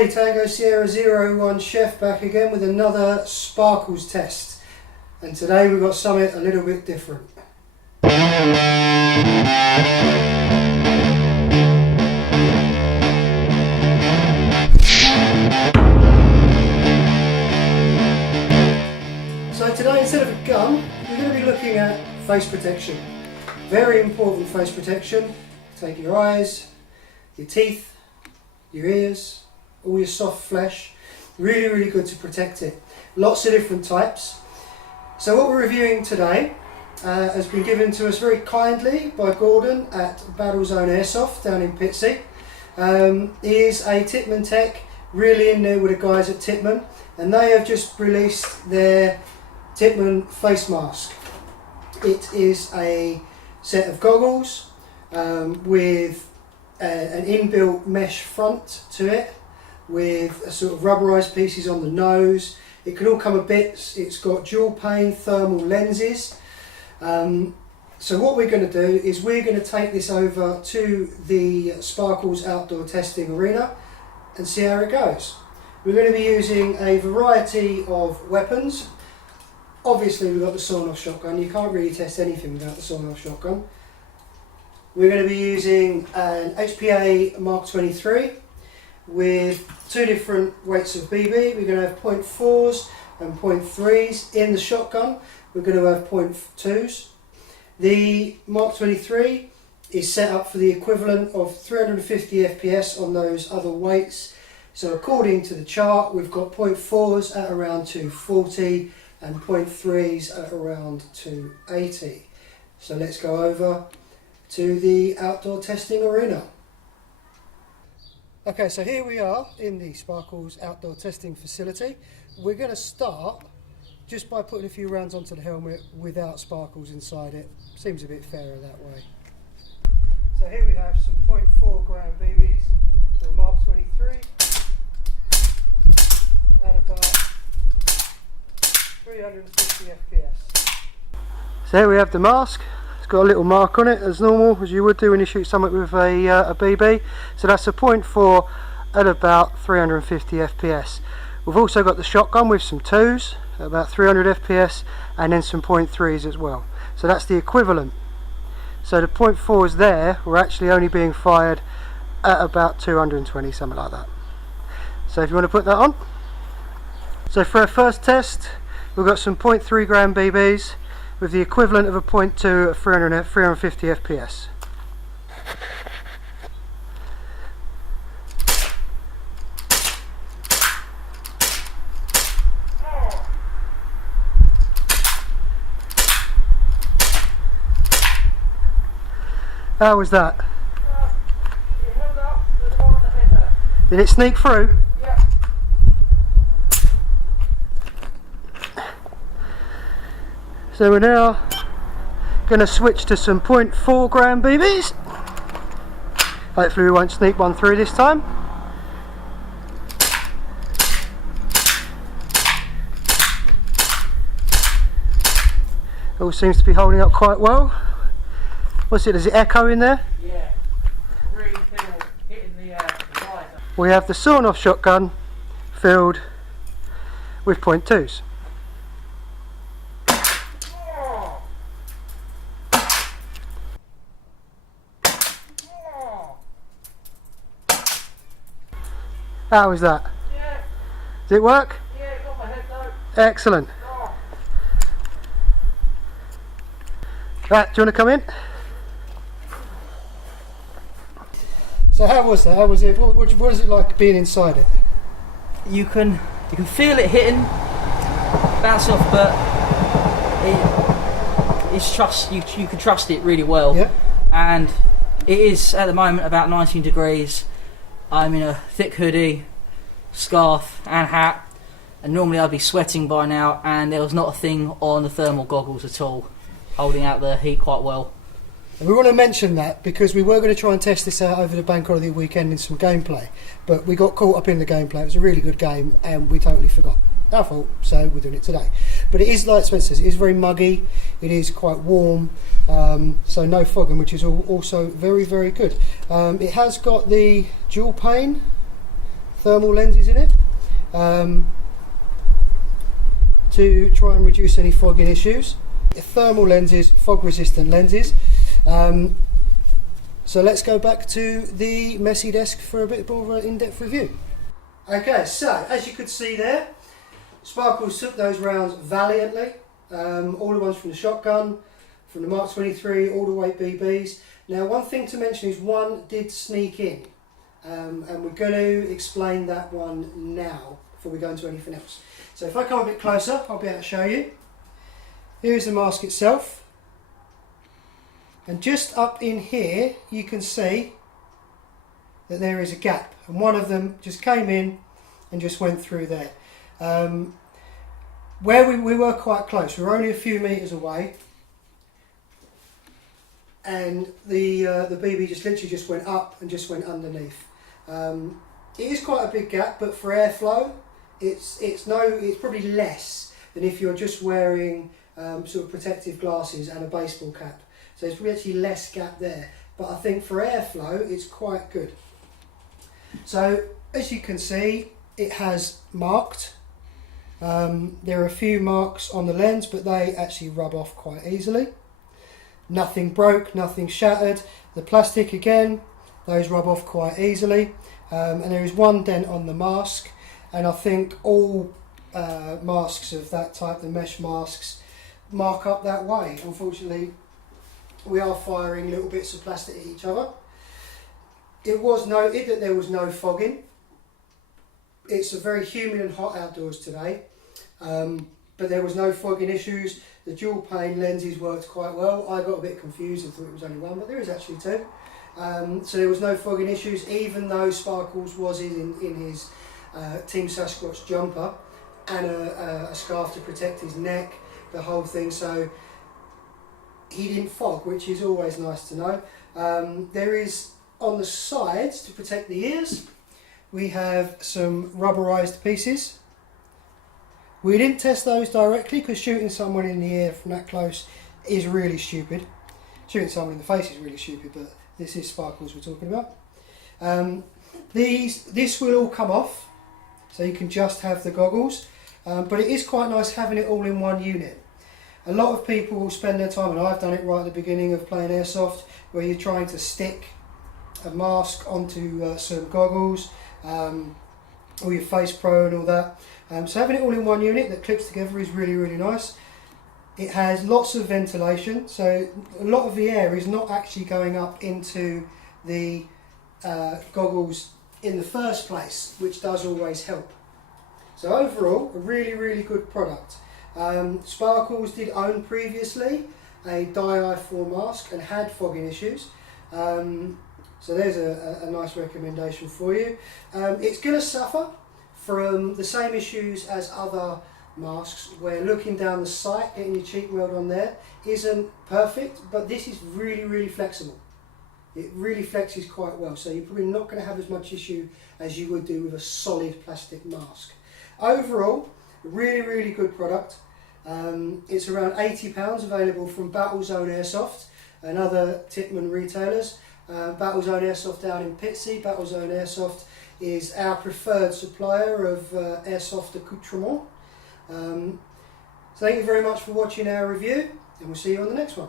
Charlie Tango Sierra 01 Chef back again with another sparkles test, and today we've got something a little bit different. So today, instead of a gun, we're going to be looking at face protection. Very important face protection. Take your eyes, your teeth, your ears, all your soft flesh. Really good to protect it. Lots of different types. So what we're reviewing today has been given to us very kindly by Gordon at Battlezone Airsoft down in Pitsea. He is a Tippmann tech, really in there with the guys at Tippmann, and they have just released their Tippmann face mask. It is a set of goggles with an inbuilt mesh front to it, with a sort of rubberized pieces on the nose. It can all come a bit. It's got dual pane thermal lenses. So what we're going to do is we're going to take this over to the Sparkles outdoor testing arena and see how it goes. We're going to be using a variety of weapons. Obviously we've got the sawn-off shotgun. You can't really test anything without the sawn-off shotgun. We're going to be using an HPA Mark 23 with two different weights of BB. We're going to have .4s and .3s in the shotgun. We're going to have .2s. The Mark 23 is set up for the equivalent of 350 FPS on those other weights. So according to the chart, we've got .4s at around 240 and .3s at around 280. So let's go over to the outdoor testing arena. Okay, so here we are in the Sparkles outdoor testing facility. We're going to start just by putting a few rounds onto the helmet without sparkles inside it. Seems a bit fairer that way. So here we have some .4 gram BBs for a Mark 23 at about 350 FPS. So here we have the mask. It's got a little mark on it as normal, as you would do when you shoot something with a BB. So that's a .4 at about 350 FPS. We've also got the shotgun with some 2s at about 300 FPS and then some .3s as well. So that's the equivalent. So the .4s there were actually only being fired at about 220, something like that. So if you want to put that on. So for our first test, we've got some .3 gram BBs with the equivalent of a .2 at 350 FPS. How was that? It held up, there's one on the head there. Did it sneak through? Yeah. So we're now going to switch to some .4 gram BBs. Hopefully we won't sneak one through this time. All seems to be holding up quite well. What's it, does it echo in there? Yeah. Really feel hitting the visor. We have the sawn-off shotgun filled with .2s. How was that? Yeah. Did it work? Yeah, it got my head though. Excellent. Oh. Right, do you want to come in? So how was that? How was it? What is it like being inside it? You can feel it hitting, bounce off, but you can trust it really well. Yeah. And it is at the moment about 19 degrees. I'm in a thick hoodie, scarf and hat, and normally I'd be sweating by now, and there was not a thing on the thermal goggles at all, holding out the heat quite well. And we want to mention that because we were going to try and test this out over the bank holiday weekend in some gameplay, but we got caught up in the gameplay. It was a really good game and we totally forgot. Our fault, so we're doing it today. But it is, like Spencer says, it is very muggy, it is quite warm, so no fogging, which is also very good. It has got the dual pane thermal lenses in it to try and reduce any fogging issues. Thermal lenses, fog resistant lenses. So let's go back to the messy desk for a bit more of an in-depth review. Okay, so as you could see there, Sparkles took those rounds valiantly. All the ones from the shotgun, from the Mark 23, all the weight BBs. Now, one thing to mention is one did sneak in, and we're going to explain that one now before we go into anything else. So if I come a bit closer, I'll be able to show you. Here's the mask itself, and just up in here you can see that there is a gap, and one of them just came in and just went through there. Where we were quite close, we were only a few metres away, and the BB just literally just went up and just went underneath. It is quite a big gap, but for airflow, it's probably less than if you're just wearing sort of protective glasses and a baseball cap. So it's actually less gap there, but I think for airflow it's quite good. So as you can see, it has marked. There are a few marks on the lens, but they actually rub off quite easily. Nothing broke, nothing shattered. The plastic again, those rub off quite easily. And there is one dent on the mask, and I think all masks of that type, the mesh masks, mark up that way. Unfortunately, we are firing little bits of plastic at each other. It was noted that there was no fogging. It's a very humid and hot outdoors today, but there was no fogging issues. The dual pane lenses worked quite well. I got a bit confused and thought it was only one, but there is actually two. So there was no fogging issues, even though Sparkles was in his Team Sasquatch jumper and a scarf to protect his neck, the whole thing. So he didn't fog, which is always nice to know. There is on the sides to protect the ears. We have some rubberized pieces. We didn't test those directly because shooting someone in the ear from that close is really stupid. Shooting someone in the face is really stupid, but this is Sparkles we're talking about. This will all come off, so you can just have the goggles, but it is quite nice having it all in one unit. A lot of people will spend their time, and I've done it right at the beginning of playing Airsoft, where you're trying to stick a mask onto some goggles, or your Face Pro and all that. So having it all in one unit that clips together is really, really nice. It has lots of ventilation, so a lot of the air is not actually going up into the goggles in the first place, which does always help. So overall, a really, really good product. Sparkles did own previously a di-I-4 mask and had fogging issues. So there's a nice recommendation for you. It's going to suffer from the same issues as other masks, where looking down the sight, getting your cheek weld on there isn't perfect, but this is really, really flexible. It really flexes quite well, so you're probably not going to have as much issue as you would do with a solid plastic mask. Overall, really, really good product. It's around £80, available from Battlezone Airsoft and other Tippmann retailers. Battlezone Airsoft down in Pitsea. Battlezone Airsoft is our preferred supplier of airsoft accoutrement. So thank you very much for watching our review, and we'll see you on the next one.